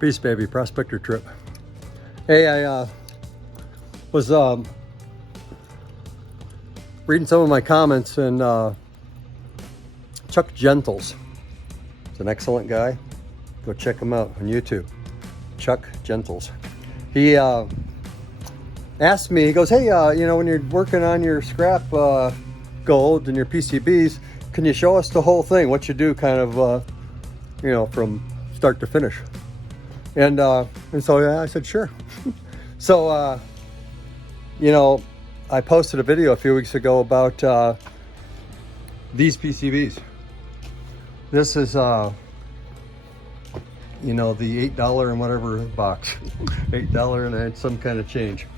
Peace, baby. Prospector trip. Hey, I was reading some of my comments, and Chuck Gentles is an excellent guy. Go check him out on YouTube. Chuck Gentles. He asked me, he goes, hey, you know, when you're working on your scrap gold and your PCBs, can you show us the whole thing? What you do kind of, you know, from start to finish. And so yeah, I said, sure. So, you know, I posted a video a few weeks ago about these PCBs. This is, you know, the $8 and whatever box. $8 and some kind of change.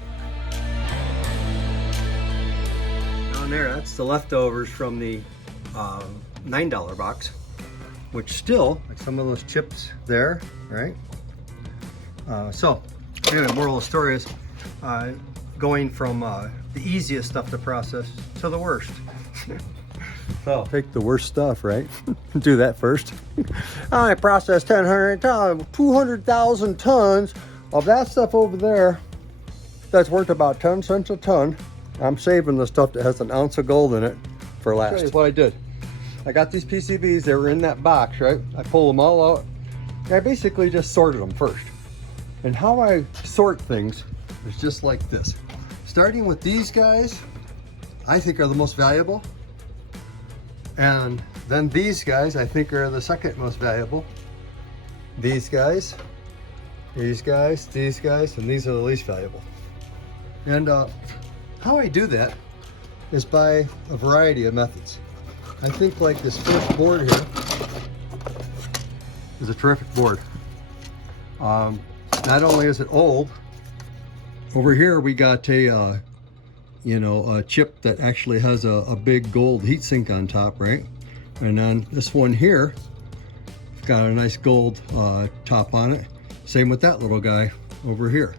Down there, that's the leftovers from the $9 box, which still, like some of those chips there, right? So, anyway, moral of the story is going from the easiest stuff to process to the worst. So, take the worst stuff, right? Do that first. I processed 200,000 tons of that stuff over there that's worth about 10 cents a ton. I'm saving the stuff that has an ounce of gold in it for last. I'll show you what I did. I got these PCBs, they were in that box, right? I pulled them all out. And I basically just sorted them first. And how I sort things is just like this. Starting with these guys, I think are the most valuable. And then these guys, I think are the second most valuable. These guys, these guys, these guys, and these are the least valuable. And how I do that is by a variety of methods. I think like this first board here is a terrific board. Not only is it old, over here we got a, you know, a chip that actually has a big gold heatsink on top, right? And then this one here, it's got a nice gold top on it. Same with that little guy over here.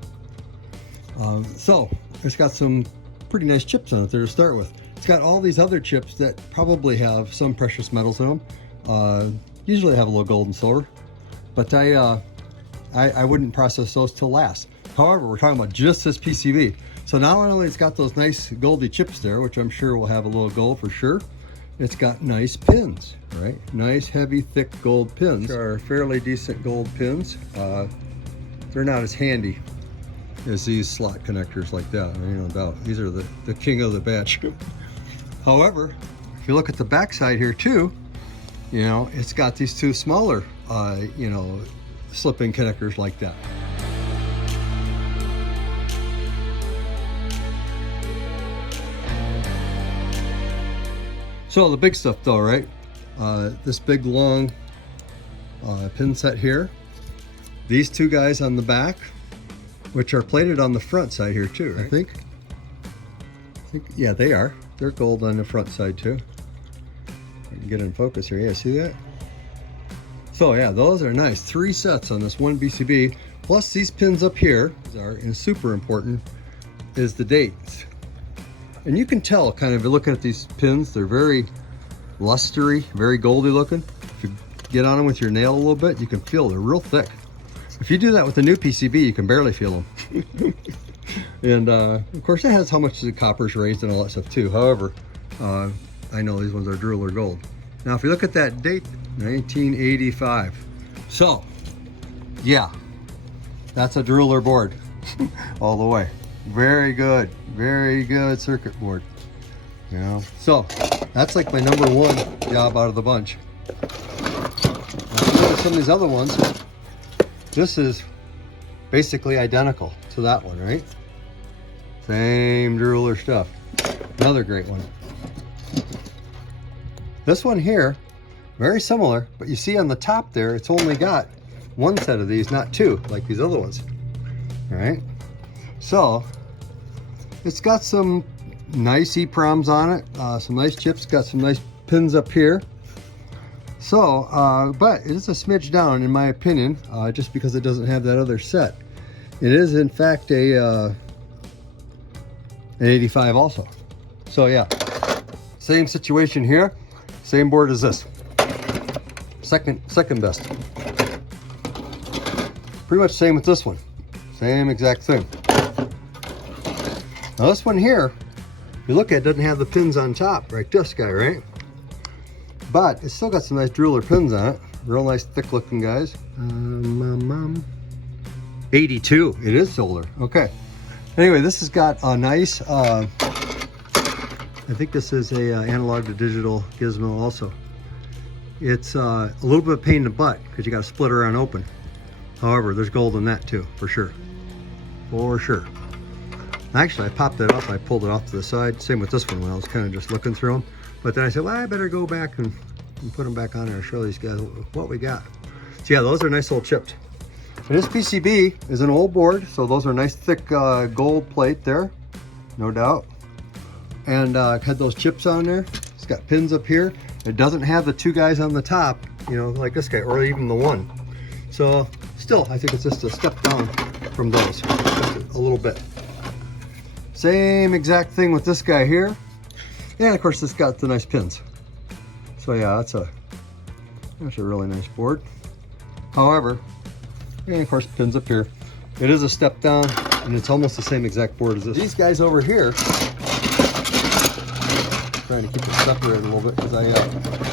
So it's got some pretty nice chips on it there to start with. It's got all these other chips that probably have some precious metals in them. Usually have a little gold and silver, but I wouldn't process those till last. However, we're talking about just this PCB. So not only it's got those nice goldy chips there, which I'm sure will have a little gold for sure, it's got nice pins, right? Nice, heavy, thick gold pins. These are fairly decent gold pins. They're not as handy as these slot connectors like that, no doubt. These are the king of the batch. However, if you look at the back side here too, you know, it's got these two smaller, you know, slip-in connectors like that. So the big stuff though, right? This big long pin set here. These two guys on the back, which are plated on the front side here too, right? I think, yeah, they are. They're gold on the front side too. I can get in focus here. Yeah, see that? So yeah, those are nice. 3 sets on this one PCB. Plus these pins up here are, and super important, is the dates. And you can tell kind of looking at these pins, they're very lustery, very goldy looking. If you get on them with your nail a little bit, you can feel they're real thick. If you do that with a new PCB, you can barely feel them. And of course it has how much the copper's raised and all that stuff too. However, I know these ones are driller gold. Now if you look at that date, 1985. So yeah, that's a driller board all the way. Very good circuit board. You know, so that's like my #1 job out of the bunch. Now, some of these other ones, this is basically identical to that one, right? Same driller stuff. Another great one. This one here, very similar, but you see on the top there, it's only got 1 set of these, not 2, like these other ones. All right. So it's got some nice EPROMs on it, some nice chips, got some nice pins up here. So, but it is a smidge down in my opinion, just because it doesn't have that other set. It is in fact an 85 also. So yeah, same situation here, same board as this. Second best. Pretty much same with this one. Same exact thing. Now this one here, if you look at it, doesn't have the pins on top, like this guy, right? But it's still got some nice driller pins on it. Real nice thick looking guys. 82, it is solar, okay. Anyway, this has got a nice, I think this is a analog to digital gizmo also. It's a little bit of pain in the butt because you got to split her on open. However, there's gold in that too, for sure. For sure. Actually, I popped it up, I pulled it off to the side. Same with this one when I was kind of just looking through them. But then I said, well, I better go back and put them back on there and show these guys what we got. So yeah, those are nice little chipped. And this PCB is an old board, so those are nice thick gold plate there, no doubt. And had those chips on there. It's got pins up here. It doesn't have the two guys on the top, you know, like this guy, or even the one. So still, I think it's just a step down from those, just a little bit. Same exact thing with this guy here. And of course, it's got the nice pins. So yeah, that's a really nice board. However, and of course, pins up here. It is a step down, and it's almost the same exact board as this. These guys over here, trying to keep it separated a little bit because I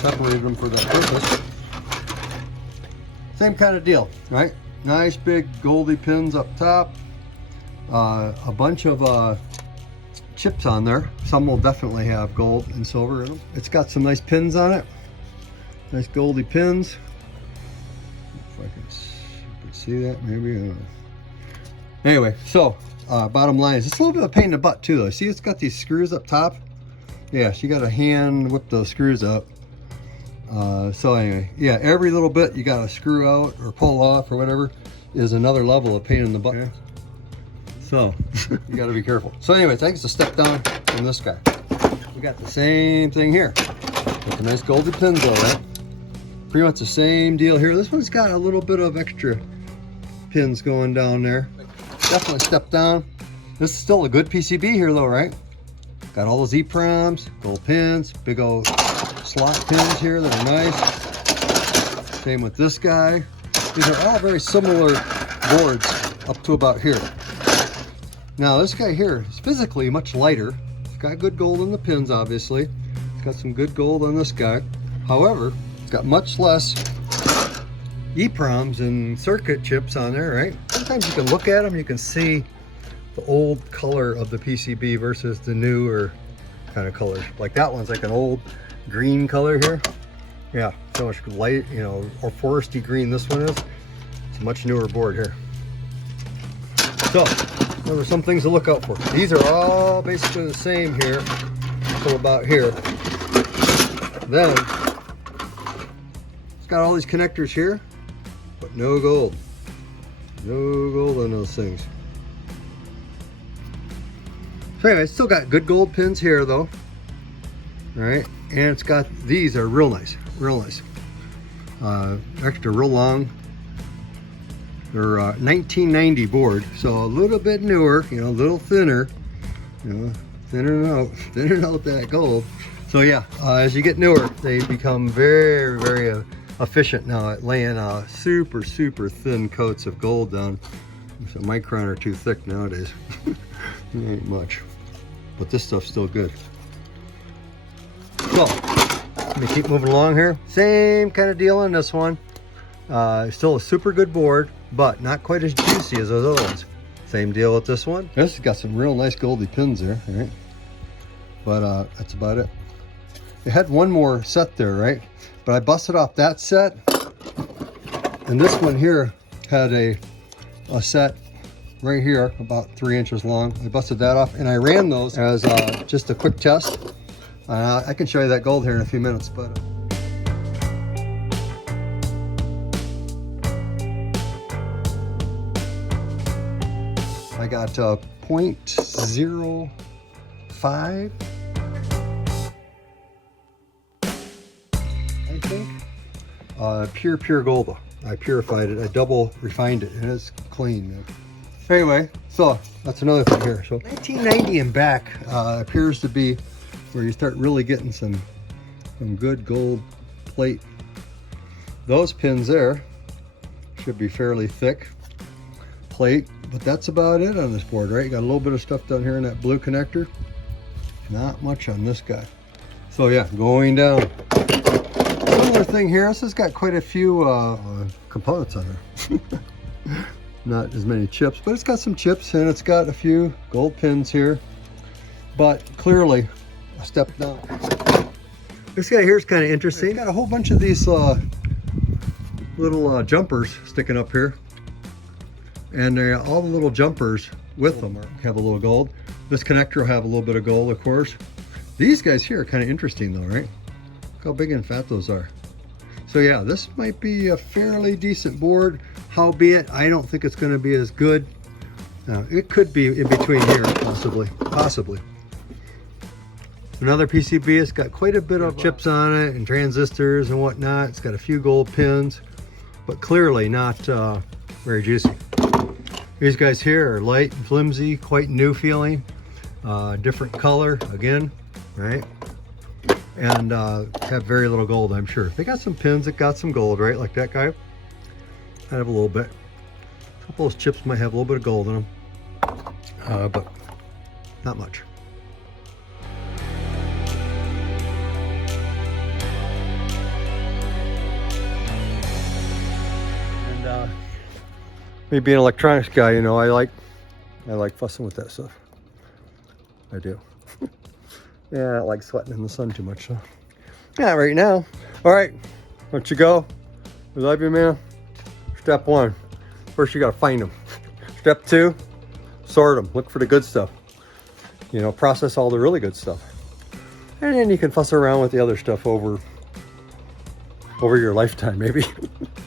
separated them for that purpose. Same kind of deal, right? Nice big goldy pins up top. A bunch of chips on there. Some will definitely have gold and silver in them. It's got some nice pins on it. Nice goldy pins. If I can see that, maybe, I don't know. Anyway, so bottom line is it's a little bit of a pain in the butt too though. See, it's got these screws up top. Yeah, so you got to hand whip those screws up. So anyway, yeah, every little bit you got to screw out or pull off or whatever is another level of pain in the butt. Yeah. So you got to be careful. So anyway, I think it's a step down from this guy. We got the same thing here with the nice golden pins all right. Pretty much the same deal here. This one's got a little bit of extra pins going down there. Definitely step down. This is still a good PCB here though, right? Got all those EPROMs, gold pins, big old slot pins here that are nice. Same with this guy. These are all very similar boards up to about here. Now this guy here is physically much lighter. It's got good gold in the pins, obviously. It's got some good gold on this guy. However, it's got much less EPROMs and circuit chips on there, right? Sometimes you can look at them, you can see the old color of the PCB versus the newer kind of colors. Like that one's like an old green color here. Yeah, so much light, you know, or foresty green this one is. It's a much newer board here. So, those are some things to look out for. These are all basically the same here until about here. Then, it's got all these connectors here, but no gold. No gold on those things. So anyway, it's still got good gold pins here though. All right, and it's got, these are real nice, real nice. Extra real long. They're 1990 board, so a little bit newer, you know, a little thinner, you know, thinning out that gold. So yeah, as you get newer, they become very, very efficient now at laying super, super thin coats of gold down. It's a micron or two thick nowadays. It ain't much, but this stuff's still good. So, let me keep moving along here. Same kind of deal on this one. Still a super good board, but not quite as juicy as those other ones. Same deal with this one. This has got some real nice goldy pins there, right? But that's about it. It had one more set there, right? But I busted off that set, and this one here had a set right here about 3 inches long. I busted that off, and I ran those as just a quick test. I can show you that gold here in a few minutes, but I got 0.05. I think. Pure gold. I purified it. I double refined it, and it's clean, man. Anyway, so that's another thing here. So 1990 and back appears to be where you start really getting some good gold plate. Those pins there should be fairly thick. plate, but that's about it on this board, right? Got a little bit of stuff down here in that blue connector. Not much on this guy. So yeah, going down. One other thing here, this has got quite a few components on there. Not as many chips, but it's got some chips and it's got a few gold pins here, but clearly a step down. This guy here is kind of interesting. It's got a whole bunch of these little jumpers sticking up here, and all the little jumpers with them have a little gold. This connector will have a little bit of gold, of course. These guys here are kind of interesting though, right? Look how big and fat those are. So yeah, this might be a fairly decent board. Howbeit, I don't think it's going to be as good. It could be in between here, possibly. Another PCB. It's got quite a bit of chips on it and transistors and whatnot. It's got a few gold pins, but clearly not very juicy. These guys here are light, flimsy, quite new feeling, different color again, right? And have very little gold, I'm sure. They got some pins that got some gold, right? Like that guy. I have a little bit. A couple of those chips might have a little bit of gold in them, but not much. And me being an electronics guy, you know, I like fussing with that stuff. I do. Yeah, I don't like sweating in the sun too much, so. Yeah, right now. All right, don't you go. We love you, man. Step one, first you gotta find them. Step two, sort them, look for the good stuff. You know, process all the really good stuff. And then you can fuss around with the other stuff over your lifetime, maybe.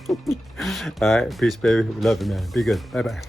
All right, peace, baby. We love you, man. Be good. Bye-bye.